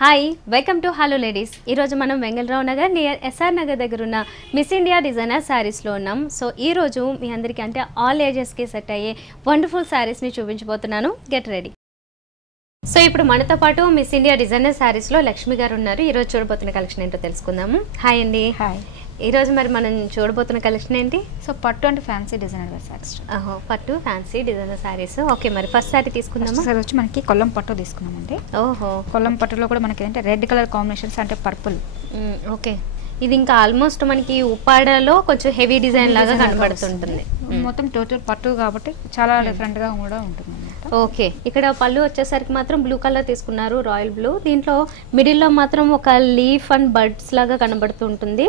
Hi welcome to hello ladies. ఈరోజు మనం Vengala Rao Nagar near SR Nagar దగ్గర ఉన్న మిస్ ఇండియా డిజైనర్ శారీస్లో ఉన్నాం. సో ఈరోజు మీ అందరికీ అంటే ఆల్ ఏజెస్కి సెట్ అయ్యే వండర్ఫుల్ శారీస్ని చూపించబోతున్నాను. Get ready. సో ఇప్పుడు మనతో పాటు మిస్ ఇండియా డిజైనర్ శారీస్లో లక్ష్మి గారు ఉన్నారు. ఈరోజు చూడబోతున్న కలెక్షన్ ఏంటో తెలుసుకుందాము. హాయ్ అండి. హాయ్. ఈరోజు మరి మనం చూడబోతున్న కలెక్షన్ ఏంటి? సో పట్టు అంటే ఫ్యాన్సీ డిజైనర్ శారీస్. పట్టు ఫ్యాన్సీ డిజైనర్ శారీస్. ఓకే, మరి ఫస్ట్ శారీ తీసుకుందాము. సార్ వచ్చి మనకి కొల్లం పట్టు తీసుకున్నామండి. ఓహో, కొల్లం పట్టులో కూడా మనకి ఏంటంటే రెడ్ కలర్ కాంబినేషన్స్ అంటే పర్పుల్. ఓకే, ఇది ఇంకా ఆల్మోస్ట్ మనకి ఉప్పాడలో కొంచెం హెవీ డిజైన్ లాగా కనబడుతుంటుంది. మొత్తం టోటల్ పట్టు కాబట్టి చాలా డిఫరెంట్ గా కూడా ఉంటుంది. ఓకే, ఇక్కడ పళ్ళు వచ్చేసరికి మాత్రం బ్లూ కలర్ తీసుకున్నారు, రాయల్ బ్లూ. దీంట్లో మిడిల్ లో మాత్రం ఒక లీఫ్ అండ్ బర్డ్స్ లాగా కనబడుతుంటుంది.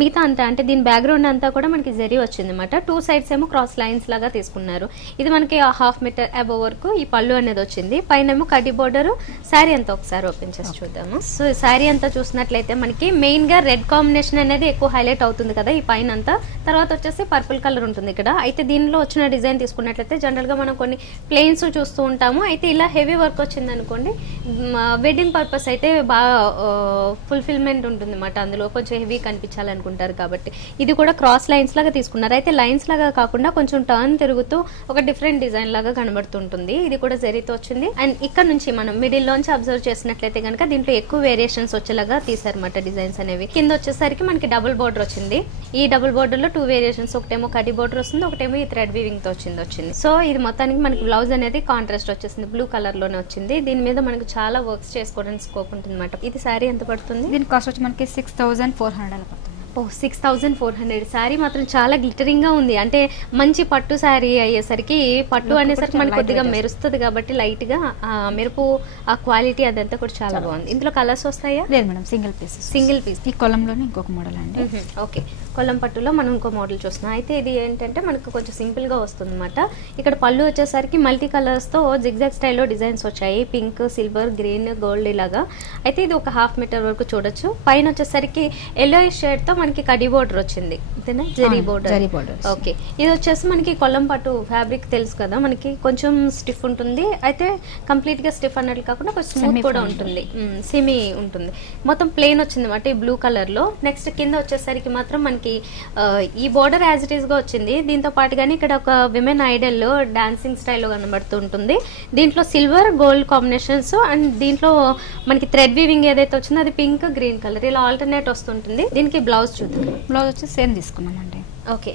మిగతా అంతా అంటే దీని బ్యాక్గ్రౌండ్ అంతా కూడా మనకి జరీ వచ్చింది అనమాట. టూ సైడ్స్ ఏమో క్రాస్ లైన్స్ లాగా తీసుకున్నారు. ఇది మనకి 1/2 మీటర్ అబవ్ వరకు ఈ పళ్ళు అనేది వచ్చింది. పైన ఏమో కడ్డీ బోర్డర్. శారీ అంతా ఒకసారి ఓపెన్ చేసి చూద్దాము. సో శారీ అంతా చూసినట్లయితే మనకి మెయిన్ గా రెడ్ కాంబినేషన్ అనేది ఎక్కువ హైలైట్ అవుతుంది కదా ఈ పైన అంతా. తర్వాత వచ్చేసి పర్పుల్ కలర్ ఉంటుంది ఇక్కడ. అయితే దీనిలో వచ్చిన డిజైన్ తీసుకున్నట్లయితే జనరల్ గా మనం కొన్ని ప్లెయిన్స్ చూస్తూ ఉంటాము. అయితే ఇలా హెవీ వర్క్ వచ్చింది అనుకోండి, వెడ్డింగ్ పర్పస్ అయితే బాగా ఫుల్ఫిల్మెంట్ ఉంటుంది అనమాట. అందులో కొంచెం హెవీ కనిపించాలనుకుంటారు కాబట్టి ఇది కూడా క్రాస్ లైన్స్ లాగా తీసుకున్నారు. అయితే లైన్స్ లాగా కాకుండా కొంచెం టర్న్ తిరుగుతూ ఒక డిఫరెంట్ డిజైన్ లాగా కనబడుతుంటుంది. ఇది కూడా జరీతో వచ్చింది. అండ్ ఇక్కడ నుంచి మనం మిడిల్ లోంచి అబ్జర్వ్ చేసినట్లయితే కనుక దీంట్లో ఎక్కువ వేరియేషన్స్ వచ్చేలాగా తీసారన్నమాట డిజైన్స్ అనేవి. కింద వచ్చేసరికి మనకి డబుల్ బోర్డర్ వచ్చింది. ఈ డబుల్ బోర్డర్ లో 2 వేరియేషన్స్, ఒకటేమో కడ్డీ బోర్డర్ వస్తుంది, ఒకటేమో ఈ థ్రెడ్ వీవింగ్ తో వచ్చింది. సో ఇది మొత్తానికి మనకి బ్లౌజ్ అనేది కాంట్రాస్ట్ వచ్చేసింది, బ్లూ కలర్ లోనే వచ్చింది. దీని మీద మనకు చాలా వర్క్స్ చేసుకోవడానికి స్కోప్ ఉంటుంది అనమాట. ఇది శారీ ఎంత పడుతుంది? దీని కాస్ట్ వచ్చి మనకి 6400 పడుతుంది. 6400. శారీ మాత్రం చాలా గ్లిటరింగ్ గా ఉంది. అంటే మంచి పట్టు శారీ అయ్యేసరికి, పట్టు అనేసరికి మనకి కొద్దిగా మెరుస్తుంది కాబట్టి లైట్ గా మెరుపు ఆ క్వాలిటీ అదంతా కూడా చాలా బాగుంది. ఇందులో కలర్స్ వస్తాయా? లేదు మేడం, సింగిల్ పీస్. ఈ కొలంలోనే ఇంకొక మోడల్ అండి. ఓకే, కొల్లం పట్టులో మనం ఇంకో మోడల్ చూస్తున్నాం. అయితే ఇది ఏంటంటే మనకు కొంచెం సింపుల్ గా వస్తుంది అనమాట. ఇక్కడ పళ్ళు వచ్చేసరికి మల్టీ కలర్స్ తో జిగ్జాగ్ స్టైల్లో డిజైన్స్ వచ్చాయి, పింక్, సిల్వర్, గ్రీన్, గోల్డ్ ఇలాగా. అయితే ఇది ఒక 1/2 మీటర్ వరకు చూడొచ్చు. పైన వచ్చేసరికి ఎల్లో షేడ్ తో మనకి కడ్డీ బోర్డర్ వచ్చింది, జరీ బోర్డర్. ఓకే, ఇది వచ్చేసి మనకి కొల్లం పట్టు ఫ్యాబ్రిక్ తెలుసు కదా మనకి, కొంచెం స్టిఫ్ ఉంటుంది. అయితే కంప్లీట్ గా స్టిఫ్ అన్నట్లు కాకుండా కొంచెం స్మూత్ కూడా ఉంటుంది, సెమీ ఉంటుంది. మొత్తం ప్లెయిన్ వచ్చింది అనమాట ఈ బ్లూ కలర్ లో. నెక్స్ట్ కింద వచ్చేసరికి మాత్రం మనకి ఈ బోర్డర్ యాజ్ ఇట్ ఈస్ గా వచ్చింది. దీంతో పాటుగానే ఇక్కడ ఒక విమెన్ ఐడల్ లో డాన్సింగ్ స్టైల్లో కనబడుతూ ఉంటుంది. దీంట్లో సిల్వర్, గోల్డ్ కాంబినేషన్స్ అండ్ దీంట్లో మనకి థ్రెడ్ వీవింగ్ ఏదైతే వచ్చిందో అది పింక్, గ్రీన్ కలర్ ఇలా ఆల్టర్నేట్ వస్తుంటుంది. దీనికి బ్లౌజ్ చూద్దాం. బ్లౌజ్ వచ్చి సేమ్ తీసుకున్నామండి. ఓకే,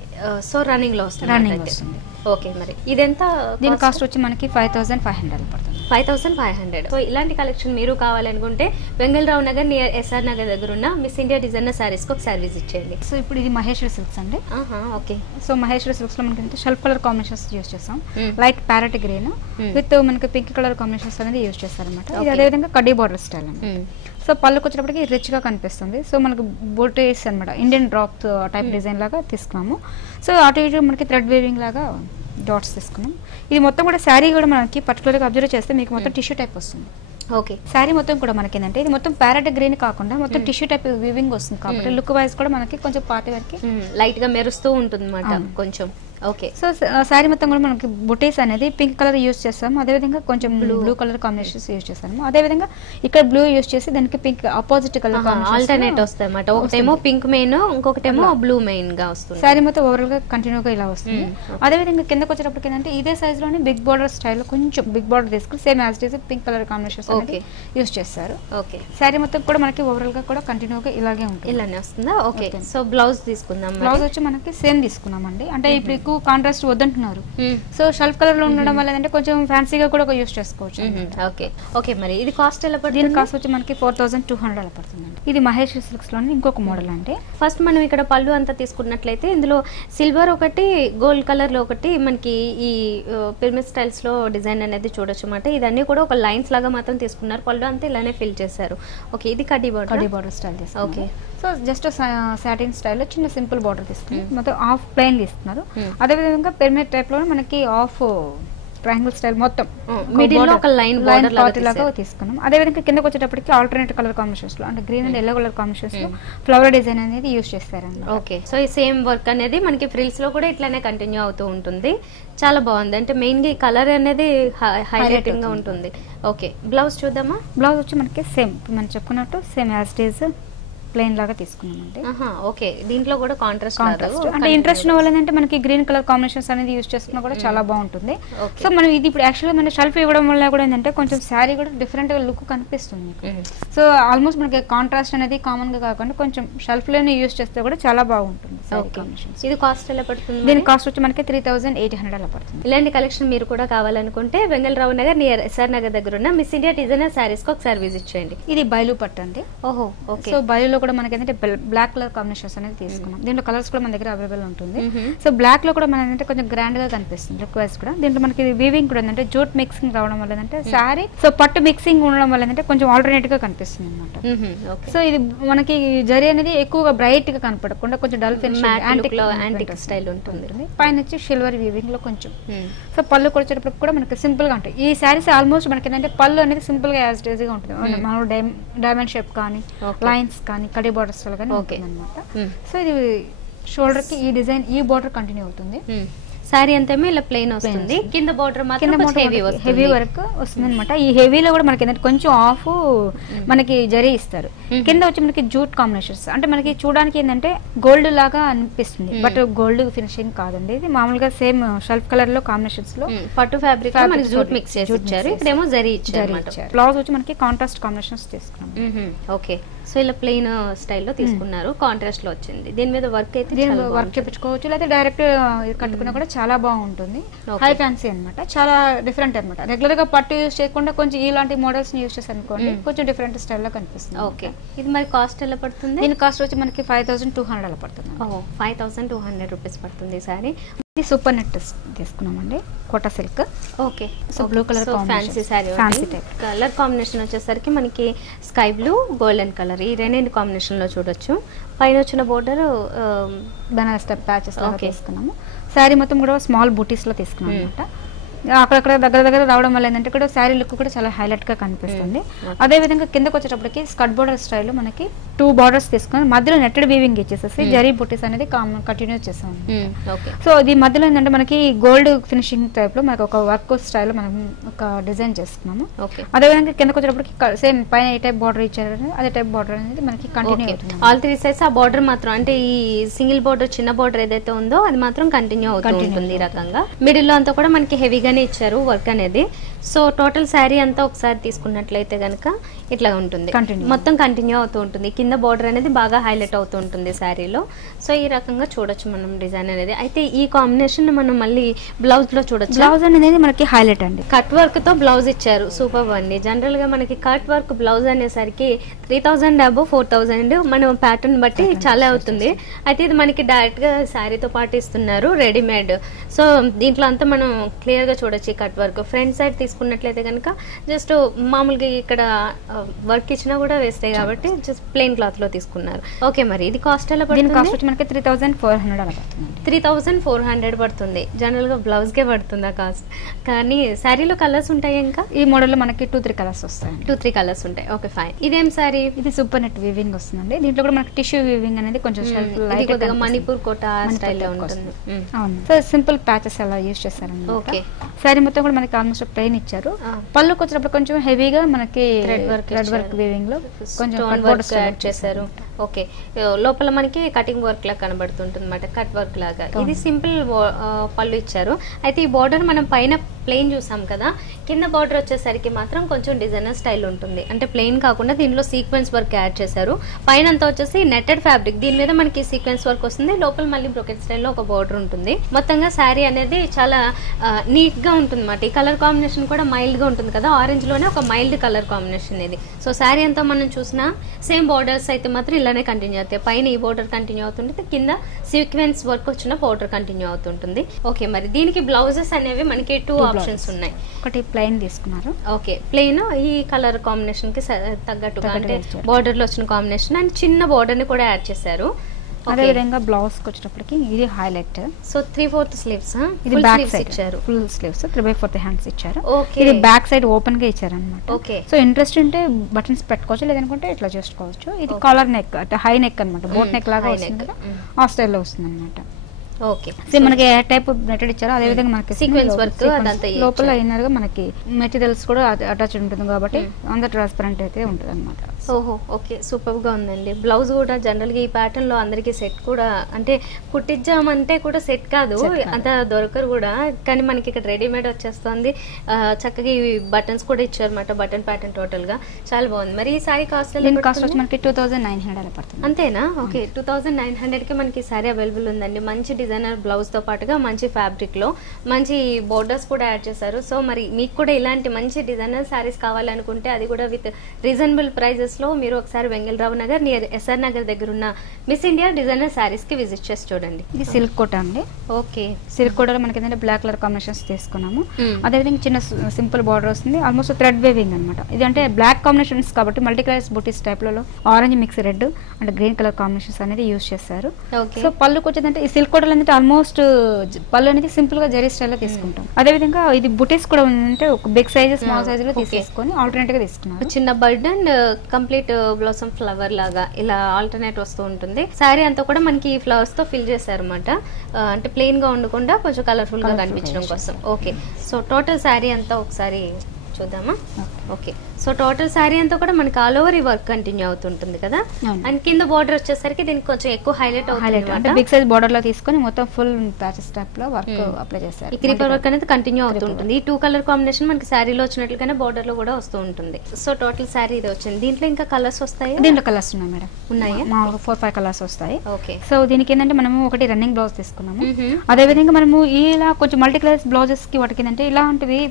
సో రన్నింగ్ లో వస్తుంది. ఓకే, మరి ఇదెంత? దీని కాస్ట్ వచ్చి మనకి 5500 పడుతుంది. 5500. సో ఇలాంటి కలెక్షన్ మీరు కావాలనుకుంటే వెంగళరావు నగర్ నియర్ ఎస్ఆర్ నగర్ దగ్గర ఉన్న మిస్ ఇండియా డిజైనర్ శారీస్ కి ఒకసారి విజిట్ చేయండి. సో ఇప్పుడు ఇది మహేశ్వరి సిల్క్స్ అండి. ఓకే, సో మహేశ్వరి సిల్క్స్ లో మనకి షెల్ఫ్ కలర్ కాంబినేషన్స్ యూస్ చేస్తాం. లైట్ ప్యారెట్ గ్రీన్ విత్ మనకి పింక్ కలర్ కాంబినేషన్స్ అనేది యూస్ చేస్తారు అనమాట. ఇది అదేవిధంగా కడ్డీ బార్డర్ స్టైల్ అండి. సో పళ్ళుకి వచ్చేటప్పటికి రిచ్ గా కనిపిస్తుంది. సో మనకు బోటేస్ అనమాట, ఇండియన్ డ్రాప్ టైప్ డిజైన్ లాగా తీసుకున్నాము. సో అటు ఇటు మనకి థ్రెడ్ వీవింగ్ లాగా డాట్స్ తీసుకున్నాం. ఇది మొత్తం కూడా శారీ కూడా మనకి పర్టికులర్గా అబ్జర్వ్ చేస్తే మీకు మొత్తం టిష్యూ టైప్ వస్తుంది. ఓకే, శారీ మొత్తం కూడా మనకి ఏంటంటే ఇది మొత్తం ప్యారెట్ గ్రీన్ కాకుండా మొత్తం టిష్యూ టైప్ వీవింగ్ వస్తుంది కాబట్టి లుక్ వైజ్ కూడా మనకి కొంచెం పార్టీ వరకు లైట్ గా మెరుస్తూ ఉంటుంది అనమాట కొంచెం. ఓకే, సో శారీ మొత్తం కూడా మనకి బుటీస్ అనేది పింక్ కలర్ యూస్ చేస్తాము. అదేవిధంగా కొంచెం బ్లూ కలర్ కాంబినేషన్స్ యూస్ చేస్తాము. అదేవిధంగా ఇక్కడ బ్లూ యూస్ చేసి దానికి పింక్ ఆపోజిట్ కలర్ ఆల్టర్నేట్ వస్తాయి అన్నమాట. ఒకటేమో పింక్ మెయిన్, ఇంకొకటేమో బ్లూ మెయిన్ గా వస్తుంది. శారీ మొత్తం ఓవరాల్ గా కంటిన్యూగా ఇలా వస్తుంది. అదేవిధంగా కిందకి వచ్చేటప్పటికి ఏంటంటే ఇదే సైజ్ లోనే బిగ్ బార్డర్ స్టైల్ కొంచెం బిగ్ బార్డర్ తీసుకుని same as it is pink colour combinations use చేస్తారు. ఓకే, శారీ మొత్తం కూడా మనకి ఓవరాల్ గా కూడా కంటిన్యూగా ఇలాగే ఉంటుంది. ఇలానే వస్తుందా? ఓకే, సో బ్లౌజ్ తీసుకుందాం. బ్లౌజ్ వచ్చి మనకి సేమ్ తీసుకున్నామండి. అంటే ఇప్పుడు ఎక్కువ కాంట్రాస్ట్ వద్దంటున్నారు. సో షెల్ఫ్ కలర్ లో ఉండడం వల్ల ఏంటంటే కొంచెం ఫ్యాన్సీగా కూడా యూస్ చేసుకోవచ్చు. ఓకే, ఓకే, మరి ఇది కాస్ట్ ఎలా పడుతుంది? దీని కాస్ట్ వచ్చి మనకి 4200 పడుతుందండి. ఇది మహేశ్వరి సిల్క్స్ లోని ఇంకొక మోడల్ అండి. ఫస్ట్ మనం ఇక్కడ పళ్ళు అంతా తీసుకున్నట్లయితే ఇందులో సిల్వర్ ఒకటి, గోల్డ్ కలర్ లో ఒకటి మనకి ఈ పిరమిడ్ స్టైల్స్ లో డిజైన్ అనేది చూడొచ్చు అన్నమాట. ఇదన్నీ కూడా ఒక లైన్స్ లాగా మాత్రం తీసుకున్నారు. పళ్ళు అంతా ఇలానే ఫిల్ చేశారు. ఓకే, ఇది కడ్డీ border style. Okay, so just satin style లో చిన్న సింపుల్ బార్డర్ తీసుకుని మొత్తం హాఫ్ ప్లెయిన్ తీసుకున్నారు. అదేవిధంగా పిరమిడ్ టైప్ లో మనకి హాఫ్ ట్రయాంగిల్ స్టైల్ మొత్తం మిడిల్ లో ఒక లైన్ పార్టీ లాగా తీసుకున్నాం. అదే విధంగా కిందకి వచ్చేటప్పటికి ఆల్టర్నేట్ కలర్ కాంబినేషన్స్ లో అంటే green and yellow colour combinations లో ఫ్లవర్ డిజైన్ అనేది యూజ్ చేస్తారండి. ఓకే, సో ఈ సేమ్ వర్క్ అనేది మనకి ఫ్రిల్స్ లో కూడా ఇట్లానే కంటిన్యూ అవుతూ ఉంటుంది. చాలా బాగుంది, అంటే మెయిన్ గా ఈ కలర్ అనేది హైలైటింగ్ గా ఉంటుంది. ఓకే, బ్లౌజ్ చూద్దామా? బ్లౌజ్ వచ్చి మనకి సేమ్ మనం చెప్పుకున్నట్టు same as it is plain లాగా తీసుకున్నామండి. ఓకే, దీంట్లో కూడా కాంట్రాస్ట్ అంటే ఇంట్రెస్ట్ ఉన్న వాళ్ళు ఏంటంటే మనకి గ్రీన్ కలర్ కాంబినేషన్స్ అనేది యూజ్ చేసుకున్నా కూడా చాలా బాగుంటుంది. సో మనం ఇది ఇప్పుడు యాక్చువల్గా మన షెల్ఫ్ ఇవ్వడం వల్ల కూడా ఏంటంటే కొంచెం శారీ కూడా డిఫరెంట్ గా లుక్ కనిపిస్తుంది. సో ఆల్మోస్ట్ మనకి కాంట్రాస్ట్ అనేది కామన్ గా కాకుండా కొంచెం షెల్ఫ్ లోనే యూజ్ చేస్తే కూడా చాలా బాగుంటుంది. ఇది కాస్ట్ ఎలా పడుతుంది? దీని కాస్ట్ వచ్చి మనకి 3800 అలా పడుతుంది. ఇలాంటి కలెక్షన్ మీరు కూడా కావాలనుకుంటే వెంగళరావు నగర్ నియర్ ఎస్ఆర్ నగర్ దగ్గర ఉన్న మిస్ ఇండియా డిజైనర్ సారీస్ కి ఒకసారి విజిట్ చేయండి. ఇది బయలు పట్టు అండి. ఓహో, ఓకే. సో బయలులో కూడా మనకి ఏంటంటే బ్లాక్ కలర్ కాంబినేషన్స్ అనేది తీసుకున్నాం. దీంట్లో కలర్స్ కూడా మన దగ్గర అవైలబుల్ ఉంటుంది. సో బ్లాక్ లో కూడా మన కొంచెం గ్రాండ్ గా కనిపిస్తుంది రిక్వెస్ట్ కూడా. దీంట్లో మనకి వీవింగ్ కూడా ఏంటంటే జూట్ మిక్సింగ్ రావడం వల్ల ఏంటంటే సారీ సో పట్టు మిక్సింగ్ ఉండడం వల్ల ఏంటంటే కొంచెం ఆల్టర్నేట్ గా కనిపిస్తుంది అనమాట. సో ఇది మనకి జరీ అనేది ఎక్కువగా బ్రైట్ గా కనపడకుండా కొంచెం డల్ ఫినిష్ యాంటిక్ స్టైల్ ఉంటుంది. పైన వచ్చి సిల్వర్ వీవింగ్ లో కొంచెం. సో పళ్ళు కొచ్చేటప్పుడు కూడా మనకి సింపుల్ గా ఉంటాయి ఈ సారీస్. ఆల్మోస్ట్ మనకి ఏంటంటే పళ్ళు అనేది సింపుల్ గా యాజ్ డేజ్ గా ఉంటుంది. మనం డైమండ్ షేప్ కానీ లైన్స్ కానీ కడి బార్డర్స్ కానీ ఉంటుంది అనమాట. సో ఇది షోల్డర్ కి ఈ డిజైన్ ఈ బార్డర్ కంటిన్యూ అవుతుంది. సారీ అంతేమో ఇలా ప్లెయిన్ వస్తుంది, కింద బార్డర్ మాత్రం హెవీ వర్క్ వస్తుంది అనమాట. ఈ హెవీలో కూడా మనకి ఏంటంటే కొంచెం ఆఫ్ మనకి జరీ ఇస్తారు. కింద వచ్చి మనకి జూట్ కాంబినేషన్స్ అంటే మనకి చూడడానికి ఏంటంటే గోల్డ్ లాగా అనిపిస్తుంది, బట్ గోల్డ్ ఫినిషింగ్ కాదండి. ఇది మామూలుగా సేమ్ షెల్ఫ్ కలర్ లో కాంబినేషన్స్ లో పట్టు ఫ్యాబ్రిక్ మనకి జూట్ మిక్స్ చేసి ఇచ్చారు. ఇక్కడేమో జరీ ఇచ్చారు. బ్లౌజ్ వచ్చి మనకి కాంట్రాస్ట్ కాంబినేషన్స్ తీసుకున్నాం. ఓకే, సో ఇలా ప్లెయిన్ స్టైల్లో తీసుకున్నారు, కాంట్రాస్ట్ లో వచ్చింది. దీని మీద వర్క్ అయితే వర్క్ చేయించుకోవచ్చు, లేదా డైరెక్ట్ కట్టుకున్నా కూడా చాలా బాగుంటుంది. హై ఫ్యాన్సీ అనమాట, చాలా డిఫరెంట్ అనమాట. రెగ్యులర్ గా పట్టు యూజ్ చేయకుండా కొంచెం ఇలాంటి మోడల్స్ యూజ్ చేసి అనుకోండి కొంచెం డిఫరెంట్ స్టైల్లో కనిపిస్తుంది. ఓకే, ఇది మరి కాస్ట్ ఎలా పడుతుంది? దీని కాస్ట్ వచ్చి మనకి 5200 అలా పడుతుంది. 5200 రూపీస్ పడుతుంది సారీ. ఇది సూపర్ నెట్ తీసుకున్నామండి, Kota silk. Okay, so blue colour fancy sari. Fancy type colour combination వచ్చేసరికి మనకి స్కై బ్లూ గోల్డెన్ కలర్ ఈ రెండు కాంబినేషన్ లో చూడొచ్చు. పైన వచ్చిన బోర్డర్ బనారస్ టైప్ ప్యాచెస్ తీసుకున్నాము. శారీ మొత్తం కూడా స్మాల్ బూటీస్ లో తీసుకున్నాం అనమాట. అక్కడక్కడ దగ్గర రావడం వల్ల ఏంటంటే కూడా శారీ లుక్ కూడా చాలా హైలైట్ గా కనిపిస్తుంది. అదే విధంగా కిందకి వచ్చేటప్పటికి స్కర్ట్ బోర్డర్ స్టైల్ మనకి 2 బార్డర్స్ తీసుకుని మధ్యలో నెట్టెడ్ వీవింగ్ ఇచ్చేసేసి జరీ బూటీస్ అనేది కంటిన్యూ చేసాం. సో ఇది మధ్యలో ఏంటంటే మనకి గోల్డ్ ఫినిషింగ్ టైప్ లో మనకి ఒక వర్క్ స్టైల్ మనం ఒక డిజైన్ చేసుకున్నాము. అదే విధంగా కిందకి వచ్చేటప్పటికి సేమ్ పైన ఏ టైప్ బార్డర్ ఇచ్చారు అదే టైప్ బార్డర్ అనేది మనకి కంటిన్యూ అవుతుంది. ఆల్ 3 సైడ్స్ ఆ బార్డర్ మాత్రం అంటే ఈ సింగిల్ బార్డర్ చిన్న బార్డర్ ఏదైతే ఉందో అది మాత్రం కంటిన్యూ అవుతుంది. ఈ రకంగా మిడిల్ లో అంతా కూడా మనకి హెవీగా ఇచ్చారు వర్క్ అనేది. సో టోటల్ శారీ అంతా ఒకసారి తీసుకున్నట్లయితే గనక ఇట్లా ఉంటుంది, మొత్తం కంటిన్యూ అవుతూ ఉంటుంది. కింద బార్డర్ అనేది బాగా హైలైట్ అవుతూ ఉంటుంది శారీలో. సో ఈ రకంగా చూడొచ్చు మనం డిజైన్ అనేది. అయితే ఈ కాంబినేషన్ మనం మళ్ళీ బ్లౌజ్ లో చూడొచ్చు. బ్లౌజ్ అనేది మనకి హైలైట్ అండి, కట్ వర్క్ తో బ్లౌజ్ ఇచ్చారు. సూపర్ అండి. జనరల్ గా మనకి కట్ వర్క్ బ్లౌజ్ అనేసరికి 3000 అబో 4000 మనం ప్యాటర్న్ బట్టి చాలా అవుతుంది. అయితే ఇది మనకి డైరెక్ట్ గా శారీతో పాటు ఇస్తున్నారు రెడీమేడ్. సో దీంట్లో అంతా మనం క్లియర్ గా చూడొచ్చు ఈ కట్ వర్క్. ఫ్రంట్ సైడ్ తీసుకున్నట్లయితే కనుక జస్ట్ మామూలుగా ఇక్కడ వర్క్ ఇచ్చినా కూడా వేస్తాయి కాబట్టి జస్ట్ ప్లెయిన్ క్లాత్ లో తీసుకున్నారు. ఓకే, మరి ఇది కాస్ట్ ఎలా పడుతుంది? కాస్ట్ మనకి 3400 అలా పడుతుంది. 3400 పడుతుంది. జనరల్ గా బ్లౌజ్ కే పడుతుంది ఆ కాస్ట్. కానీ శారీలో కలర్స్ ఉంటాయి. ఇంకా ఈ మోడల్ లో మనకి 2-3 కలర్స్ వస్తాయి. 2-3 కలర్స్ ఉంటాయి. Okay, fine. ఇదేం సారీ? ఇది సూపర్ నెట్ వీవింగ్ వస్తుందండి. దీంట్లో కూడా మనకి టిష్యూ వీవింగ్ అనేది కొంచెం మణిపూర్ కోటా స్టైల్ లో ఉంటుంది. అవును, సో సింపుల్ ప్యాచెస్ అలా యూజ్ చేస్తారండి. ఓకే, శారీ మొత్తం కూడా మనకి ఆల్మోస్ట్ ప్లెయిన్ ఇచ్చారు. పళ్ళుకి వచ్చినప్పుడు కొంచెం హెవీగా మనకి రెడ్ వర్క్ వీవింగ్ లో కొంచెం యాడ్ చేశారు. ఓకే, లోపల మనకి కటింగ్ వర్క్ లాగా కనబడుతుంటుంది అన్నమాట, కట్ వర్క్ లాగా. ఇది సింపుల్ పళ్ళు ఇచ్చారు. అయితే ఈ బార్డర్ మనం పైన ప్లెయిన్ చూసాం కదా, కింద బార్డర్ వచ్చేసరికి మాత్రం కొంచెం డిజైనర్ స్టైల్ ఉంటుంది. అంటే ప్లెయిన్ కాకుండా దీనిలో సీక్వెన్స్ వర్క్ యాడ్ చేశారు. పైన అంతా వచ్చేసి నెట్టెడ్ ఫ్యాబ్రిక్, దీని మీద మనకి సీక్వెన్స్ వర్క్ వస్తుంది. లోపల మళ్ళీ బ్రోకెట్ స్టైల్లో ఒక బార్డర్ ఉంటుంది. మొత్తంగా శారీ అనేది చాలా నీట్ గా ఉంటుంది అన్నమాట. ఈ కలర్ కాంబినేషన్ కూడా మైల్డ్ గా ఉంటుంది కదా, ఆరెంజ్ లోనే ఒక మైల్డ్ కలర్ కాంబినేషన్ ఇది. సో శారీ అంతా మనం చూసినా సేమ్ బార్డర్స్ అయితే మాత్రం ఇలానే కంటిన్యూ అవుతాయి. పైన ఈ బార్డర్ కంటిన్యూ అవుతుంటుంది, కింద సీక్వెన్స్ వర్క్ వచ్చిన బార్డర్ కంటిన్యూ అవుతుంటుంది. ఓకే, మరి దీనికి బ్లౌజెస్ అనేవి మనకి 2 ఆప్షన్స్ ఉన్నాయి. ఒకటి ప్లెయిన్ తీసుకున్నారు. ఓకే, ప్లెయిన్ ఈ కలర్ కాంబినేషన్ కి తగ్గట్టుగా అంటే బార్డర్ లో వచ్చిన కాంబినేషన్ అండ్ చిన్న బార్డర్ ని కూడా యాడ్ చేశారు. అదే విధంగా బ్లౌజ్ కి వచ్చేటప్పటికి ఇది హైలైట్. సో 3/4 స్లీవ్స్, ఇది బ్యాక్ సైడ్ ఇచ్చారు, ఫుల్ స్లీవ్స్ 3/4 హ్యాండ్స్ ఇచ్చారు. ఇది బ్యాక్ సైడ్ ఓపెన్ గా ఇచ్చారు అనమాట. సో ఇంట్రెస్ట్ ఉంటే బటన్స్ పెట్టుకోవచ్చు, లేదనుకుంటే ఇట్లా చేసుకోవచ్చు. ఇది కాలర్ నెక్ అంటే హై నెక్ అనమాట, బోట్ నెక్ లాగా వస్తుంది కదా, ఆ స్టైల్లో వస్తుంది అనమాట. ఓకే, సో మనకి ఏ టైప్ నెట్టెడ్ ఇచ్చారో అదే విధంగా మనకి సీక్వెన్స్ వర్క్ అదంతా లోపల ఇన్నర్ గా మనకి మెటీరియల్స్ కూడా అటాచ్ ఉంటుంది కాబట్టి అంత ట్రాన్స్పరెంట్ అయితే ఉంటుంది అనమాట. ఓహో, ఓకే, సూపర్ గా ఉందండి. బ్లౌజ్ కూడా జనరల్ గా ఈ ప్యాటర్న్ లో అందరికి సెట్ కూడా అంటే కుట్టించామంటే కూడా సెట్ కాదు, అంత దొరకరు కూడా, కానీ మనకి ఇక్కడ రెడీమేడ్ వచ్చేస్తుంది. చక్కగా ఈ బటన్స్ కూడా ఇచ్చారు అనమాట, బటన్ ప్యాటర్న్ టోటల్ గా చాలా బాగుంది. మరి ఈ సారీ కాస్ట్ వచ్చి మనకి 2900 అలా పడుతుంది. అంతేనా? ఓకే, 2900 కి మనకి సారీ అవైలబుల్ ఉందండి. మంచి డిజైనర్ బ్లౌజ్ తో పాటుగా మంచి ఫ్యాబ్రిక్ లో మంచి బోర్డర్స్ కూడా యాడ్ చేశారు. సో మరి మీకు కూడా ఇలాంటి మంచి డిజైనర్ సారీస్ కావాలనుకుంటే అది కూడా విత్ రీజనబుల్ ప్రైజెస్ లో మీరు ఒకసారి వెంగళరావు నగర్ నియర్ ఎస్ఆర్ నగర్ దగ్గర ఉన్న మిస్ ఇండియా డిజైనర్ సారీస్ కి విజిట్ చేసి చూడండి. ఇది సిల్క్ కోట అండి. ఓకే, సిల్క్ కోటలో మనకి ఏంటంటే బ్లాక్ కలర్ కాంబినేషన్స్ తీసుకున్నాము. అదేవిధంగా చిన్న సింపుల్ బార్డర్ వస్తుంది, ఆల్మోస్ట్ థ్రెడ్ వేవింగ్ అనమాట. ఇది అంటే బ్లాక్ కాంబినేషన్స్ కాబట్టి మల్టీ కలర్స్ బుటీస్ టైప్ లో orange mix red and green colour combinations అనేది యూజ్ చేశారు. సో పళ్ళుకి వచ్చేదంటే ఈ సిల్క్ కోటలో ఏంటంటే ఆల్మోస్ట్ పళ్ళు అనేది సింపుల్ గా జరీ స్టైల్ లో తీసుకుంటాం. అదే విధంగా ఇది బుటీస్ కూడా ఉందంటే ఒక బిగ్ సైజ్ స్మాల్ సైజ్ లో తీసుకొని ఆల్టర్నేట్ గా తీసుకున్నాం. చిన్న bird and complete blossom flower లాగా ఇలా ఆల్టర్నేట్ వస్తూ ఉంటుంది. శారీ అంతా కూడా మనకి ఈ ఫ్లవర్స్ తో ఫిల్ చేశారు అనమాట, అంటే ప్లెయిన్ గా ఉండకుండా కొంచెం కలర్ఫుల్ గా కనిపించడం కోసం. ఓకే, సో టోటల్ శారీ అంతా ఒకసారి చూద్దామా? ఓకే, సో టోటల్ శారీ అంతా కూడా మనకి ఆల్ ఓవర్ ఈ వర్క్ కంటిన్యూ అవుతుంటుంది కదా, అండ్ కింద బార్డర్ వచ్చేసరికి దీనికి కొంచెం ఎక్కువ హైలైట్ అవుతుంది. బిగ్ సైజ్ బార్డర్ లో తీసుకొని మొత్తం ఫుల్ ప్యాచెస్ టైప్ లో వర్క్ అప్లై చేస్తారు. ఈ క్రీపర్ వర్క్ అనేది కంటిన్యూ అవుతుంటుంది. ఈ 2 కలర్ కాంబినేషన్ మనకి శారీలో వచ్చినట్లుగానే బార్డర్ లో కూడా వస్తూ ఉంటుంది. సో టోటల్ శారీ ఇది వచ్చింది. దీంట్లో ఇంకా కలర్స్ వస్తాయి? దీంట్లో కలర్స్ ఉన్నాయి మేడం, ఉన్నాయి 4-5 కలర్స్ వస్తాయి. ఓకే, సో దీనికి ఏంటంటే మనము ఒకటి రన్నింగ్ బ్లౌజ్ తీసుకున్నాము. అదే విధంగా మనము ఇలా కొంచెం మల్టీ కలర్స్ బ్లౌజెస్ కి వాటికి ఏంటంటే ఇలాంటివి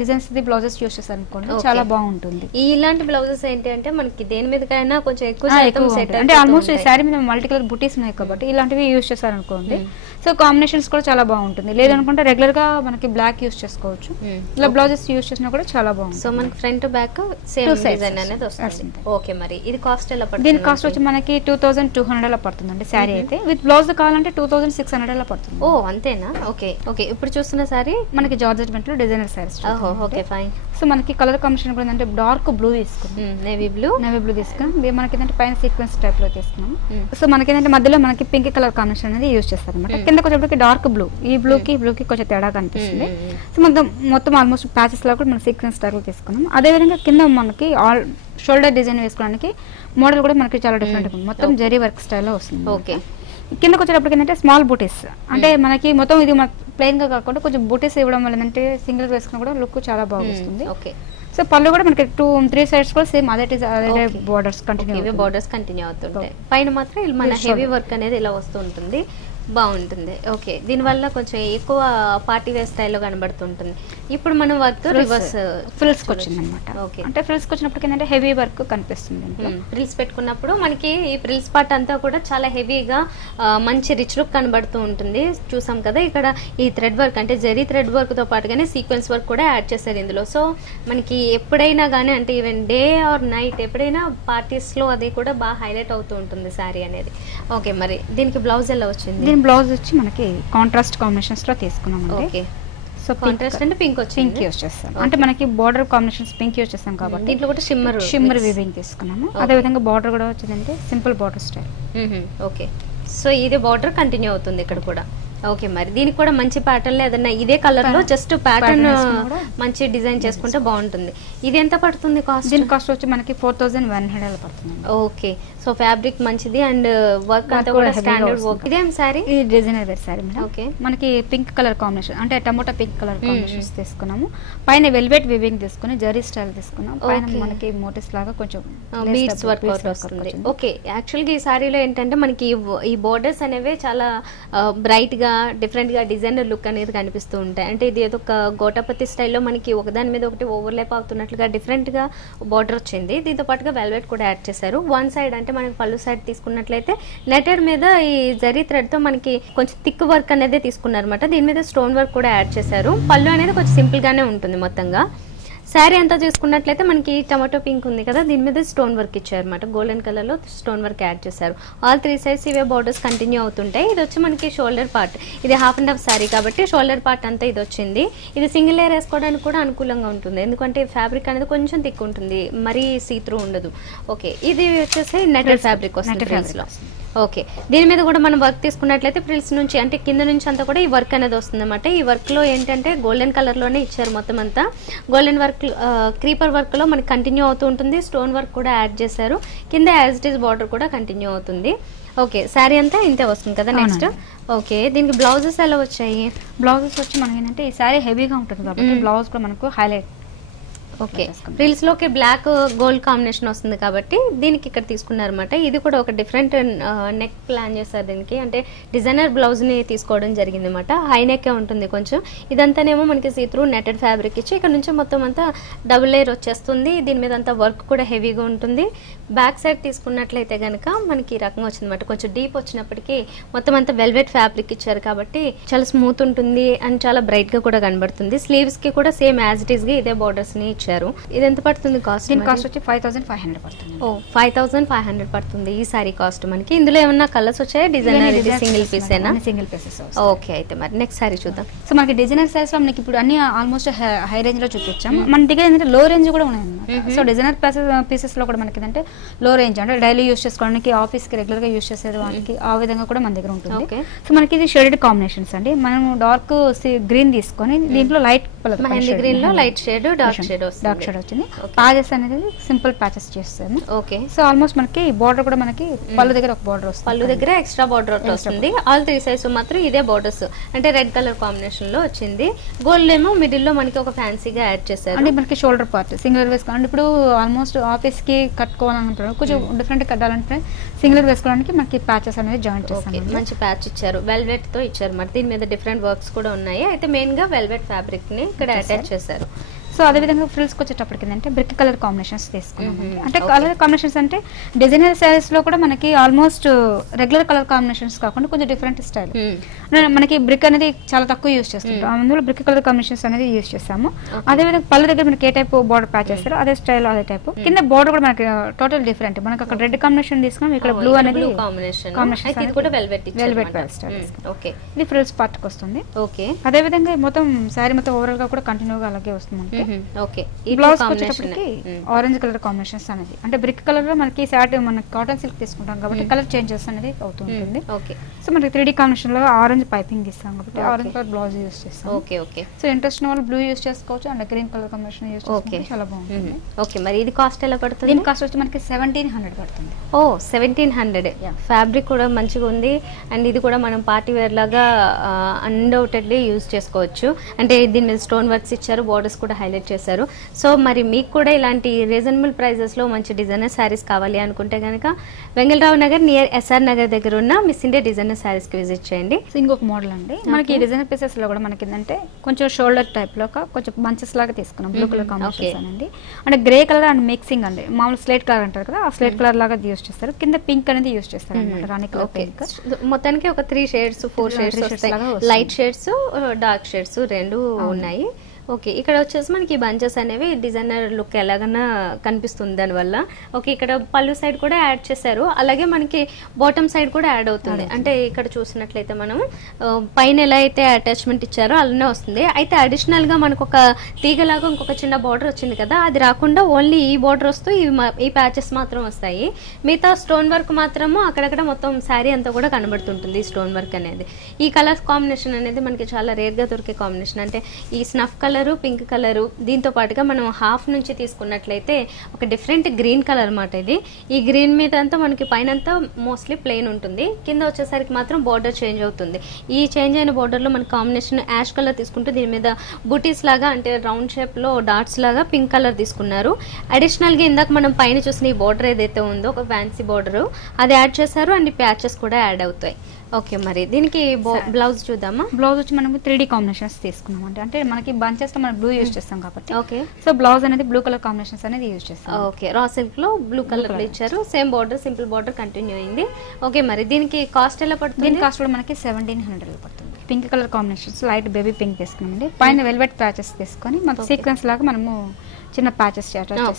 డిజైన్స్ బ్లౌజెస్ యూస్ చేస్తారు అనుకోండి, చాలా బాగుంటుంది. ఇలాంటి బ్లౌజెస్ ఏంటి అంటే మనకి దేని మీదకైనా కొంచెం ఎక్కువ అంటే ఆల్మోస్ట్ ఈ శారీ మీద మల్టీ కలర్ బుటీస్ ఉన్నాయి కాబట్టి ఇలాంటివి యూస్ చేస్తారు అనుకోండి. సో కాంబినేషన్స్ కూడా చాలా బాగుంటుంది. లేదనుకుంటే రెగ్యులర్ గా మనకి బ్లాక్ యూస్ చేసుకోవచ్చు, ఇలా బ్లౌజెస్ యూస్ చేసినా కూడా చాలా బాగుంటుంది. సో మనకి ఫ్రంట్ బ్యాక్ సేమ్ డిజైన్ అనేది వస్తుంది. ఓకే, మరి ఇది కాస్ట్ ఎలా పడుతుంది? దీని కాస్ట్ వచ్చి మనకి 2200 అలా పడుతుందండి శారీ అయితే. విత్ బ్లౌజ్ కావాలంటే 2600 అలా పడుతుంది. ఓ అంతేనా? ఓకే, ఓకే, ఇప్పుడు చూస్తున్న శారీ మనకి జార్జెట్ లో designer saris. Okay, fine. So మనకి కలర్ కాంబినేషన్ కూడా ఏంటంటే డార్క్ బ్లూ తీసుకున్నాం, నేవీ బ్లూ తీసుకున్నాం. మనకి ఏంటంటే పైన సీక్వెన్స్ టైప్ లో తీసుకున్నాం. సో మనకి ఏంటంటే మధ్యలో మనకి పింక్ కలర్ కాంబినేషన్ అనేది యూజ్ చేస్తారు అనమాట. కింద కొంచెం డార్క్ బ్లూ, ఈ బ్లూ కి కొంచెం తేడా కనిపిస్తుంది. సో మొత్తం ఆల్మోస్ట్ ప్యాచెస్ లా కూడా మనం సీక్వెన్స్ టైప్ లో తీసుకున్నాం. అదే విధంగా కింద మనకి షోల్డర్ డిజైన్ వేసుకోవడానికి మోడల్ కూడా మనకి చాలా డిఫరెంట్ ఉంది, మొత్తం జరీ వర్క్ స్టైల్లో వస్తుంది. ఓకే, కిందకి వచ్చేటప్పటికి ఏంటంటే స్మాల్ బూటీస్, అంటే మనకి మొత్తం ఇది ప్లెయిన్ గా కాకుండా కొంచెం బూటీస్ ఇవ్వడం వల్ల ఏంటంటే సింగిల్ వేసుకున్నా కూడా లుక్ చాలా బాగుంటుంది. ఓకే, సో పళ్ళు కూడా మనకి 2-3 సైడ్స్ కూడా సేమ్ అదే బోర్డర్స్ కంటిన్యూ అవుతుంటాయి. పైన మాత్రం మన హెవీ వర్క్ అనేది ఇలా వస్తూ ఉంటుంది, బాగుంటుంది. ఓకే, దీనివల్ల కొంచెం ఎక్కువ పార్టీ వేర్ స్టైల్లో కనబడుతుంటుంది. ఇప్పుడు మనం వర్క్ రివర్స్ ఫ్రిల్స్ వచ్చింది అనమాట. ఓకే, అంటే ఫ్రిల్స్ వచ్చినప్పటికి ఏంటంటే హెవీ వర్క్ కనిపిస్తుంది. ఫ్రిల్స్ పెట్టుకున్నప్పుడు మనకి ఈ ఫ్రిల్స్ పార్ట్ అంతా కూడా చాలా హెవీగా మంచి రిచ్ లుక్ కనబడుతూ ఉంటుంది. చూసాం కదా ఇక్కడ ఈ థ్రెడ్ వర్క్ అంటే జరీ థ్రెడ్ వర్క్ తో పాటుగానే సీక్వెన్స్ వర్క్ కూడా యాడ్ చేశారు ఇందులో. సో మనకి ఎప్పుడైనా కానీ అంటే ఈవెన్ డే ఆర్ నైట్ ఎప్పుడైనా పార్టీస్ లో అది కూడా బాగా హైలైట్ అవుతూ ఉంటుంది శారీ అనేది. ఓకే, మరి దీనికి బ్లౌజ్ ఎలా వచ్చింది? దీని బ్లౌజ్ వచ్చి మనకి కాంట్రాస్ట్ కాంబినేషన్స్ లో తీసుకున్నాం. ఓకే, సో కాంట్రాస్ట్ అంటే పింక్ యూస్ చేస్తాం, అంటే మనకి బార్డర్ కాంబినేషన్స్ పింక్ యూస్ చేస్తాం కాబట్టి దీంట్లో కూడా షిమ్మర్ వీవింగ్ తీసుకున్నాము. అదే విధంగా బార్డర్ కూడా వచ్చిందంటే simple border style. Okay, so ఇది బార్డర్ కంటిన్యూ అవుతుంది ఇక్కడ కూడా. ఓకే, మరి దీనికి కూడా మంచి ప్యాటర్న్ ఏదన్నా ఇదే కలర్ లో జస్ట్ ప్యాటర్న్ మంచి డిజైన్ చేసుకుంటే బాగుంటుంది. ఇది ఎంత పడుతుంది కాస్ట్? దీని కాస్ట్ వచ్చి మనకి 4100 పడుతుంది. ఓకే, సో ఫ్యాబ్రిక్ మంచిది అండ్ వర్క్ అంతా కూడా స్టాండర్డ్ వర్క్. ఇదేం సారీ? ఇది designer wear sari madam. Okay, మనకి పింక్ కలర్ కాంబినేషన్ అంటే టమోటా పింక్ కలర్ కాంబినేషన్స్ తీసుకున్నాము. పైన వెల్వెట్ వీవింగ్ తీసుకుని జరీ స్టైల్ తీసుకున్నాం. పైన మనకి మోటివ్స్ లాగా కొంచెం బీడ్స్ వర్క్ వస్తుంది. ఓకే, యాక్చువల్ గా ఈ సారీలో ఏంటంటే మనకి ఈ బోర్డర్స్ అనేవి చాలా బ్రైట్ గా డిఫరెంట్ గా డిజైనర్ లుక్ అనేది కనిపిస్తూ ఉంటాయి. అంటే ఇది ఏదో ఒక గోటాపతి స్టైల్లో మనకి ఒకదాని మీద ఒకటి ఓవర్లాప్ అవుతున్నట్లుగా డిఫరెంట్ గా బార్డర్ వచ్చింది. దీంతో పాటుగా వెల్వెట్ కూడా యాడ్ చేశారు. వన్ సైడ్ అంటే మనకి పళ్ళు సైడ్ తీసుకున్నట్లయితే నెటెడ్ మీద ఈ జరీ థ్రెడ్ తో మనకి కొంచెం థిక్ వర్క్ అనేది తీసుకున్నారు అనమాట. దీని మీద స్టోన్ వర్క్ కూడా యాడ్ చేశారు. పళ్ళు అనేది కొంచెం సింపుల్ గానే ఉంటుంది మొత్తంగా. శారీ అంతా చూసుకున్నట్లయితే మనకి టమాటో పింక్ ఉంది కదా, దీని మీద స్టోన్ వర్క్ ఇచ్చారు అనమాట, గోల్డెన్ కలర్ లో స్టోన్ వర్క్ యాడ్ చేశారు. ఆల్ 3 సైడ్స్ ఇవే బోర్డర్స్ కంటిన్యూ అవుతుంటాయి. ఇది వచ్చి మనకి షోల్డర్ పార్ట్, ఇది 1/2 శారీ కాబట్టి షోల్డర్ పార్ట్ అంతా ఇది వచ్చింది. ఇది సింగిల్ లేయర్ వేసుకోవడానికి కూడా అనుకూలంగా ఉంటుంది, ఎందుకంటే ఫ్యాబ్రిక్ అనేది కొంచెం థిక్ ఉంటుంది, మరీ సీ త్రూ ఉండదు. ఓకే, ఇది వచ్చేసి నెటెడ్ ఫ్యాబ్రిక్ వస్తుంది ఫ్రిల్స్ లో. ఓకే, దీని మీద కూడా మనం వర్క్ తీసుకున్నట్లయితే ఫ్రిల్స్ నుంచి అంటే కింద నుంచి అంతా కూడా ఈ వర్క్ అనేది వస్తుంది అనమాట. ఈ వర్క్ లో ఏంటంటే గోల్డెన్ కలర్ లోనే ఇచ్చారు మొత్తం అంతా. గోల్డెన్ వర్క్ క్రీపర్ వర్క్ లో మనకి కంటిన్యూ అవుతూ ఉంటుంది, స్టోన్ వర్క్ కూడా యాడ్ చేశారు, కింద యాజ్ ఇట్ ఈస్ బార్డర్ కూడా కంటిన్యూ అవుతుంది. ఓకే, శారీ అంతా ఇంతే వస్తుంది కదా. నెక్స్ట్ ఓకే, దీనికి బ్లౌజెస్ ఎలా వచ్చాయి? బ్లౌజెస్ వచ్చి మనకి ఏంటంటే ఈ శారీ హెవీగా ఉంటుంది కాబట్టి బ్లౌజ్ కూడా మనకు హైలైట్. ఓకే, ఫ్రిల్స్ లోకి బ్లాక్ గోల్డ్ కాంబినేషన్ వస్తుంది కాబట్టి దీనికి ఇక్కడ తీసుకున్నారు అనమాట. ఇది కూడా ఒక డిఫరెంట్ నెక్ ప్లాన్ చేస్తారు దీనికి, అంటే డిజైనర్ బ్లౌజ్ ని తీసుకోవడం జరిగింది అనమాట. హై నెక్ ఉంటుంది కొంచెం, ఇదంతానేమో మనకి సీ త్రూ నెటెడ్ ఫ్యాబ్రిక్ ఇచ్చి ఇక్కడ నుంచి మొత్తం అంతా డబుల్ లేయర్ వచ్చేస్తుంది. దీని మీద అంతా వర్క్ కూడా హెవీగా ఉంటుంది. బ్యాక్ సైడ్ తీసుకున్నట్లయితే కనుక మనకి ఈ రకంగా వచ్చింది అనమాట, కొంచెం డీప్ వచ్చినప్పటికీ మొత్తం అంతా వెల్వెట్ ఫ్యాబ్రిక్ ఇచ్చారు కాబట్టి చాలా స్మూత్ ఉంటుంది అండ్ చాలా బ్రైట్ గా కూడా కనబడుతుంది. స్లీవ్స్ కి కూడా సేమ్ యాజ్ ఇట్ ఈస్ గా ఇదే బోర్డర్స్ ని ఇచ్చారు. ఇది ఎంత పడుతుంది కాస్ట్? దీని కాస్ట్ వచ్చి 5500 పడుతుంది. ఓ 5500 పడుతుంది ఈ సారీ కాస్ట్ మనకి. ఇందులో ఏమన్నా కలర్స్ వచ్చాయా? డిజైనర్ సింగిల్ పీస్ ఏనా? Single pieces. ఓకే, అయితే మరి నెక్స్ట్ సారీ చూద్దాం. సో మనకి డిజైనర్ సైజ్ లో మనకి ఇప్పుడు అన్ని ఆల్మోస్ట్ హై రేంజ్ లో చూపించాం. మన దగ్గర ఏంటంటే లో రేంజ్ కూడా ఉన్నాయి అన్నమాట. సో డిజైనర్ పీసెస్ లో కూడా మనకి ఏంటంటే లో రేంజ్ అంటే డైలీ యూస్ చేసుకోవడానికి, ఆఫీస్ కి రెగ్యులర్ గా యూస్ చేసేది వాటికి ఆ విధంగా కూడా మన దగ్గర ఉంటుంది. సో మనకి ఇది షేడెడ్ కాంబినేషన్స్ అండి. మనం డార్క్ గ్రీన్ తీసుకొని దీంట్లో లైట్ గ్రీన్ లో లైట్ షేడ్, డార్క్ షేడ్ వచ్చింది. ప్యాచెస్ అనేది సింపుల్ ప్యాచెస్ చేస్తాము. ఓకే, సో ఆల్మోస్ట్ మనకి బార్డర్ కూడా మనకి పళ్ళు దగ్గర ఒక బార్డర్ వస్తుంది, పళ్ళు దగ్గర ఎక్స్ట్రా బార్డర్ వస్తుంది. ఆల్ 3 సైడ్స్ మాత్రం ఇదే బార్డర్స్, అంటే రెడ్ కలర్ కాంబినేషన్ లో వచ్చింది. గోల్డ్ ఏమో మిడిల్ లో మనకి ఒక ఫ్యాన్సీగా యాడ్ చేశారు. అంటే మనకి షోల్డర్ పార్ట్ సింగిల్ వేసుకోవాలి. ఇప్పుడు ఆల్మోస్ట్ ఆఫీస్ కి కట్టుకోవాలనుకుంటున్నాం, కొంచెం డిఫరెంట్ కట్టాలంటే సింగిల్ వేసుకోవడానికి మనకి ప్యాచెస్ అనేది జాయిన్ చేస్తాం. మంచి ప్యాచ్ ఇచ్చారు, వెల్వెట్ తో ఇచ్చారు మరి. దీని మీద డిఫరెంట్ వర్క్స్ కూడా ఉన్నాయి. అయితే మెయిన్ గా వెల్వెట్ ఫ్యాబ్రిక్ ని ఇక్కడ అటాచ్ చేశారు. సో అదేవిధంగా ఫ్రిల్స్ వచ్చేటప్పటికి ఏంటంటే బ్రిక్ కలర్ కాంబినేషన్స్ తీసుకున్నాం. అంటే కలర్ కాంబినేషన్స్ అంటే డిజైనర్ సారీస్ లో కూడా మనకి ఆల్మోస్ట్ రెగ్యులర్ కలర్ కాంబినేషన్స్ కాకుండా కొంచెం డిఫరెంట్ స్టైల్. మనకి బ్రిక్ అనేది చాలా తక్కువ యూస్ చేస్తుంటాం, అందులో బ్రిక్ కలర్ కాంబినేషన్స్ అనేది యూస్ చేస్తాము. అదేవిధంగా పళ్ళు దగ్గర మనకి ఏ టైప్ బార్డర్ ప్యాచ్ చేస్తారో అదే స్టైల్ అదే టైప్. కింద బార్డర్ కూడా మనకి టోటల్ డిఫరెంట్. మనకి అక్కడ రెడ్ కాంబినేషన్ తీసుకున్నాం, ఇక్కడ బ్లూ అనేది ఇది ఫ్రిల్స్ పార్ట్ కి వస్తుంది. అదేవిధంగా మొత్తం శారీ మొత్తం ఓవరాల్ గా కూడా కంటిన్యూగా అలాగే వస్తుంది. ఓకే, ఈ బ్లౌజ్ వచ్చేటప్పటికి ఆరెంజ్ కలర్ కాంబినేషన్స్ అనేది, అంటే బ్రిక్ కలర్ లో మనకి శారీ మనకి కాటన్ సిల్క్ తీసుకుంటాం కాబట్టి కలర్ చేంజెస్ అనేది అవుతుంది. ఓకే, సో మనకి 3D కాంబినేషన్ లో ఆరెంజ్ పైపింగ్ ఇస్తాం కాబట్టి ఆరెంజ్ కలర్ బ్లౌజ్ యూస్ చేస్తాం. ఓకే ఓకే, సో ఇంట్రెస్ట్ ఉన్న వాళ్ళు బ్లూ యూస్ చేసుకోవచ్చు and green colour combination use చేసుకోవచ్చు, చాలా బాగుంటుంది. ఓకే, మరి ఇది కాస్ట్ ఎలా పడుతుంది? దీని కాస్ట్ వచ్చి మనకి 1700 పడుతుంది. ఓ 1700. ఫ్యాబ్రిక్ కూడా మంచిగా ఉంది అండ్ ఇది కూడా మనం పార్టీ వేర్ లాగా అన్డౌటెడ్లీ యూజ్ చేసుకోవచ్చు. అంటే దీని మీద స్టోన్ వర్క్స్ ఇచ్చారు, బోర్డర్స్ కూడా హైలైట్ చేశారు. సో మరి మీకు కూడా ఇలాంటి రీజనబుల్ ప్రైజెస్ లో మంచి డిజైనర్ శారీస్ కావాలి అనుకుంటే కనుక వెంగళరావు నగర్ నియర్ SR నగర్ దగ్గర ఉన్న మిస్ ఇండియా డిజైనర్ శారీస్ కి విజిట్ చేయండి. సో ఇంకొక మోడల్ అండి, మనకి ఈ డిజైనర్ పీసెస్ లో కూడా మనకి ఏంటంటే కొంచెం షోల్డర్ టైప్ లో కొంచెం బంచెస్ లాగా తీసుకున్నాం, బ్లూ కలర్ కాంబినేషన్ అండి. అంటే గ్రే కలర్ అండ్ మిక్సింగ్ అండి, మామూలు స్లేట్ కలర్ అంటారు కదా, ఆ స్లేట్ కలర్ లాగా యూస్ చేస్తారు. కింద పింక్ అనేది యూస్ చేస్తారు అనమాట, రాణి కలర్ పింక్. మొత్తానికి ఒక 3 shades 4 shades light shades dark shades రెండు ఉన్నాయి. ఓకే, ఇక్కడ వచ్చేసి మనకి బంచెస్ అనేవి డిజైనర్ లుక్ ఎలాగన్నా కనిపిస్తుంది దానివల్ల. ఓకే, ఇక్కడ పళ్ళు సైడ్ కూడా యాడ్ చేశారు, అలాగే మనకి బాటమ్ సైడ్ కూడా యాడ్ అవుతుంది. అంటే ఇక్కడ చూసినట్లయితే మనం పైన ఎలా అయితే అటాచ్మెంట్ ఇచ్చారో అలానే వస్తుంది. అయితే అడిషనల్ గా మనకు ఒక తీగలాగా ఇంకొక చిన్న బార్డర్ వచ్చింది కదా, అది రాకుండా ఓన్లీ ఈ బార్డర్ వస్తూ ఈ ప్యాచెస్ మాత్రం వస్తాయి. మిగతా స్టోన్ వర్క్ మాత్రము అక్కడక్కడ మొత్తం శారీ అంతా కూడా కనబడుతుంటుంది ఈ స్టోన్ వర్క్ అనేది. ఈ కలర్ కాంబినేషన్ అనేది మనకి చాలా రేర్ గా దొరికే కాంబినేషన్. అంటే ఈ స్నఫ్ కలర్, పింక్ కలర్, దీంతో పాటుగా మనం హాఫ్ నుంచి తీసుకున్నట్లయితే ఒక డిఫరెంట్ గ్రీన్ కలర్ అన్నమాట ఇది. ఈ గ్రీన్ మీద అంతా మనకి పైన అంతా మోస్ట్లీ ప్లెయిన్ ఉంటుంది, కింద వచ్చేసరికి మాత్రం బార్డర్ చేంజ్ అవుతుంది. ఈ చేంజ్ అయిన బార్డర్ లో మన కాంబినేషన్ యాష్ కలర్ తీసుకుంటే దీని మీద బూటీస్ లాగా అంటే రౌండ్ షేప్ లో డాట్స్ లాగా పింక్ కలర్ తీసుకున్నారు. అడిషనల్ గా ఇందాక మనం పైన చూసిన ఈ బార్డర్ ఏదైతే ఉందో ఒక ఫ్యాన్సీ బార్డర్ అది యాడ్ చేశారు అండ్ ప్యాచెస్ కూడా యాడ్ అవుతాయి. ఓకే, మరి దీనికి బ్లౌజ్ చూద్దామా? బ్లౌజ్ వచ్చి మనం 3D కాంబినేషన్స్ తీసుకున్నాం అంటే మనకి బంచెస్ లో మనం బ్లూ యూస్ చేస్తాం కాబట్టి. ఓకే, సో బ్లౌజ్ అనేది బ్లూ కలర్ కాంబినేషన్స్ అనేది యూస్ చేస్తాం. ఓకే, రా సిల్క్ లో బ్లూ కలర్ లో ఇచ్చారు, same border simple border continue అయింది. ఓకే, మరి దీనికి కాస్ట్ ఎలా పడుతుంది? దీని కాస్ట్ కూడా మనకి 1700 పడుతుంది. Pink colour combinations light baby pink తీసుకున్నామండి, పైన వెల్వెట్ ప్యాచెస్ తీసుకొని మన సీక్వెన్స్ లాగా మనము చిన్న ప్యాచెస్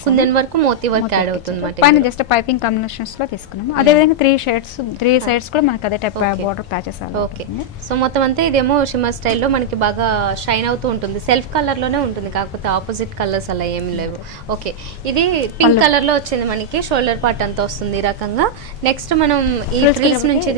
కుందన్ వరకు మోతీ వర్క్ యాడ్ అవుతుంది పైన జస్ట్ పైపింగ్ కాంబినేషన్స్ లో తీసుకున్నాము. అదే విధంగా 3 సైడ్స్ కూడా మనకి అదే type border patches. Okay, so మొత్తం అంతా ఇదేమో షిమ్మర్ స్టైల్లో మనకి బాగా షైన్ అవుతూ ఉంటుంది. సెల్ఫ్ కలర్ లోనే ఉంటుంది, కాకపోతే ఆపోజిట్ కలర్స్ అలా ఏమి లేవు. ఓకే, ఇది పింక్ కలర్ లో వచ్చింది మనకి. షోల్డర్ పార్ట్ అంతా వస్తుంది ఈ రకంగా. నెక్స్ట్ మనం ఈ ఫ్రిల్స్ నుంచి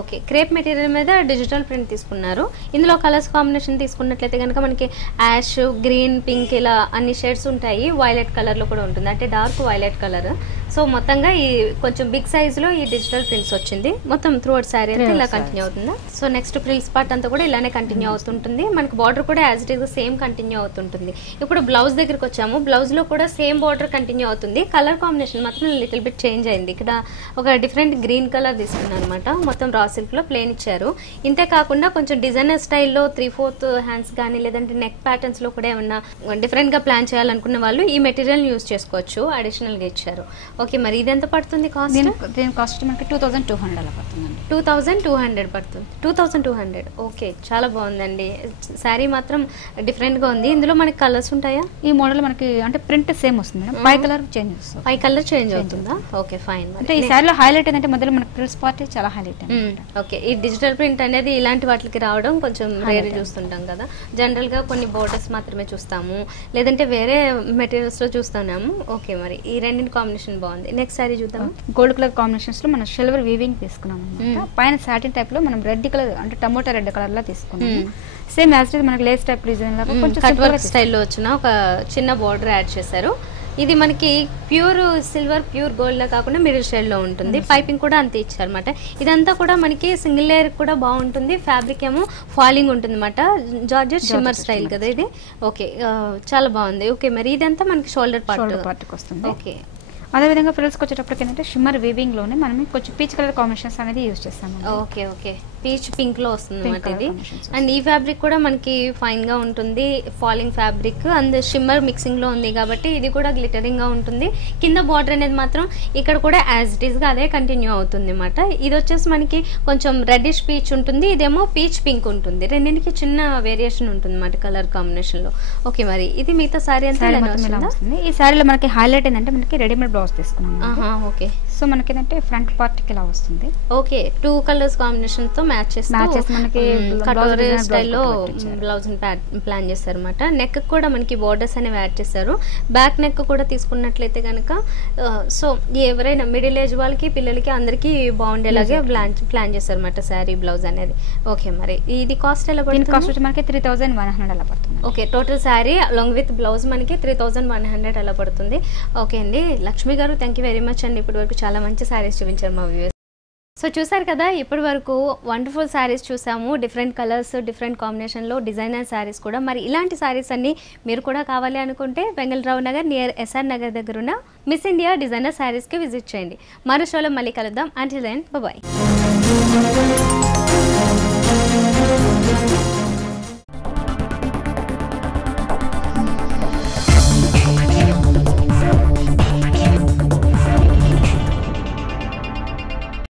ఓకే, క్రేప్ మెటీరియల్ మీద డిజిటల్ ప్రింట్ తీసుకున్నారు. ఇందులో కలర్స్ కాంబినేషన్ తీసుకున్నట్లయితే కనుక మనకి యాష్, గ్రీన్, పింక్ ఇలా అన్ని షేడ్స్ ఉంటాయి. వైలెట్ కలర్ లో కూడా ఉంటుంది, అంటే డార్క్ వైలెట్ కలర్. సో మొత్తంగా ఈ కొంచెం బిగ్ సైజ్ లో ఈ డిజిటల్ ప్రింట్స్ వచ్చింది. మొత్తం త్రూ అవుట్ శారీ అయితే ఇలా కంటిన్యూ అవుతుంది. సో నెక్స్ట్ ఫ్రిల్స్ పార్ట్ అంతా కూడా ఇలానే కంటిన్యూ అవుతుంటుంది. మనకి బార్డర్ కూడా as it is same continue అవుతుంటుంది. ఇప్పుడు బ్లౌజ్ దగ్గరికి వచ్చాము. బ్లౌజ్ లో కూడా సేమ్ బార్డర్ కంటిన్యూ అవుతుంది. కలర్ కాంబినేషన్ మాత్రం లిటిల్ బిట్ చేంజ్ అయింది. ఇక్కడ ఒక డిఫరెంట్ గ్రీన్ కలర్ తీసుకున్నాను అనమాట. మొత్తం రా సిల్క్ లో ప్లేన్ ఇచ్చారు. ఇంతే కాకుండా కొంచెం డిజైనర్ స్టైల్లో 3/4 హ్యాండ్స్ కానీ లేదంటే నెక్ ప్యాటర్న్స్ లో కూడా ఏమన్నా డిఫరెంట్ గా ప్లాన్ చేయాలనుకున్న వాళ్ళు ఈ మెటీరియల్ యూజ్ చేసుకోవచ్చు. అడిషనల్ గా ఇచ్చారు. ఓకే, మరి ఇది ఎంత పడుతుంది కాస్ట్? దీని కాస్ట్ మనకి 2200 అలా పడుతుందండి. 2200 పడుతుంది. 2200. ఓకే, చాలా బాగుందండి. శారీ మాత్రం డిఫరెంట్ గా ఉంది. ఇందులో మనకి కలర్స్ ఉంటాయా? ఈ మోడల్ మనకి అంటే ప్రింట్ సేమ్ వస్తుంది మేడం, పై కలర్ చేంజ్ వస్తుంది. పై కలర్ చేంజ్ అవుతుందా? Okay, fine. అంటే ఈ శారీలో హైలైట్ ఏంటంటే మొదలు మనకి ఫ్రిల్స్ పార్ట్ చాలా హైలైట్. ఓకే, ఈ డిజిటల్ ప్రింట్ అనేది ఇలాంటి వాటికి రావడం కొంచెం రేర్ చూస్తుంటాం కదా. జనరల్ గా కొన్ని బోర్డర్స్ మాత్రమే చూస్తాము, లేదంటే వేరే మెటీరియల్స్ లో చూస్తున్నాము. ఓకే, మరి ఈ రెండింటి కాంబినేషన్ బాగుంది. నెక్స్ట్ సారీ చూద్దాం. గోల్డ్ కలర్ కాంబినేషన్స్ లో మనం సిల్వర్ వీవింగ్ తీసుకున్నాం అన్నమాట. పైన సాటిన్ టైప్ లో మనం రెడ్ కలర్ అంటే టమోటా రెడ్ కలర్ లా తీసుకున్నాం. సేమ్ యాజ్ ఇట్ మనకి లేస్ టైప్ డిజైన్ లాగా కొంచెం కట్ వర్క్ స్టైల్లో వచ్చిన ఒక చిన్న బోర్డర్ యాడ్ చేశారు. ఇది మనకి ప్యూర్ సిల్వర్, ప్యూర్ గోల్డ్ లా కాకుండా మిడిల్ షేడ్ లో ఉంటుంది. పైపింగ్ కూడా అంతే ఇచ్చారన్నమాట. ఇదంతా కూడా మనకి సింగిల్ లేయర్ కూడా బాగుంటుంది. ఫ్యాబ్రిక్ ఏమో ఫాలింగ్ ఉంటుంది అనమాట. జార్జెట్ షిమ్మర్ స్టైల్ కదా ఇది. ఓకే, చాలా బాగుంది. ఓకే, మరి ఇదంతా మనకి షోల్డర్ పార్ట్ వస్తుంది. ఓకే, అదేవిధంగా ఫ్రిల్స్కి వచ్చేటప్పటికి ఏంటంటే షిమ్మర్ వీవింగ్ లోనే మనం కొంచెం పీచ్ కలర్ కాంబినేషన్స్ అనేది యూజ్ చేస్తాము. ఓకే ఓకే, పీచ్ పింక్ లో వస్తుంది అన్నమాట ఇది. అండ్ ఈ ఫ్యాబ్రిక్ కూడా మనకి ఫైన్ గా ఉంటుంది. Falling fabric and shimmer mixing లో ఉంది కాబట్టి ఇది కూడా గ్లిటరింగ్ గా ఉంటుంది. కింద బార్డర్ అనేది మాత్రం ఇక్కడ కూడా యాజ్ ఇట్ ఈస్ గా అదే కంటిన్యూ అవుతుంది అన్నమాట. ఇది వచ్చేసి మనకి కొంచెం రెడ్డిష్ పీచ్ ఉంటుంది, ఇదేమో పీచ్ పింక్ ఉంటుంది. రెండింటికి చిన్న వేరియేషన్ ఉంటుంది అన్నమాట కలర్ కాంబినేషన్ లో. ఓకే, మరి ఇది మిగతా సారీ అంతా ఈ సారీలో మనకి హైలైట్ ఏంటంటే మనకి రెడీమేడ్ బ్లౌజ్ తీసుకున్నాం. ఓకే, సో మనకి ఏంటంటే ఫ్రంట్ పార్ట్ కి ఇలా వస్తుంది. ఓకే, 2 కలర్స్ కాంబినేషన్ తో మ్యాచ్ చేసి మనకి కటోరీ స్టైల్లో బ్లౌజ్ ప్లాన్ చేస్తారు అనమాట. నెక్ కూడా మనకి బోర్డర్స్ అనేవి యాడ్ చేశారు. బ్యాక్ నెక్ కూడా తీసుకున్నట్లయితే కనుక సో ఎవరైనా మిడిల్ ఏజ్ వాళ్ళకి, పిల్లలకి అందరికి బాగుండేలాగే ప్లాన్ చేస్తారు అనమాట శారీ బ్లౌజ్ అనేది. ఓకే, మరి ఇది కాస్ట్ ఎలా పడుతుంది? కాస్ట్ వచ్చి మనకి 3100 అలా పడుతుంది. Okay, total sari along with blouse మనకి 3100 అలా పడుతుంది. ఓకే అండి, లక్ష్మి గారు థ్యాంక్ యూ వెరీ మచ్ అండి. ఇప్పటి వరకు చాలా మంచి శారీస్ చూపించారు మా వ్యూవర్స్. సో చూసారు కదా, ఇప్పటి వరకు వండర్ఫుల్ శారీస్ చూసాము. డిఫరెంట్ కలర్స్, డిఫరెంట్ కాంబినేషన్లో డిజైనర్ శారీస్ కూడా. మరి ఇలాంటి శారీస్ అన్ని మీరు కూడా కావాలి అనుకుంటే వెంగళరావు నగర్ నియర్ ఎస్ఆర్ నగర్ దగ్గర ఉన్న మిస్ ఇండియా డిజైనర్ శారీస్కి విజిట్ చేయండి. మరో షోలో మళ్ళీ కలుద్దాం. Until then bye.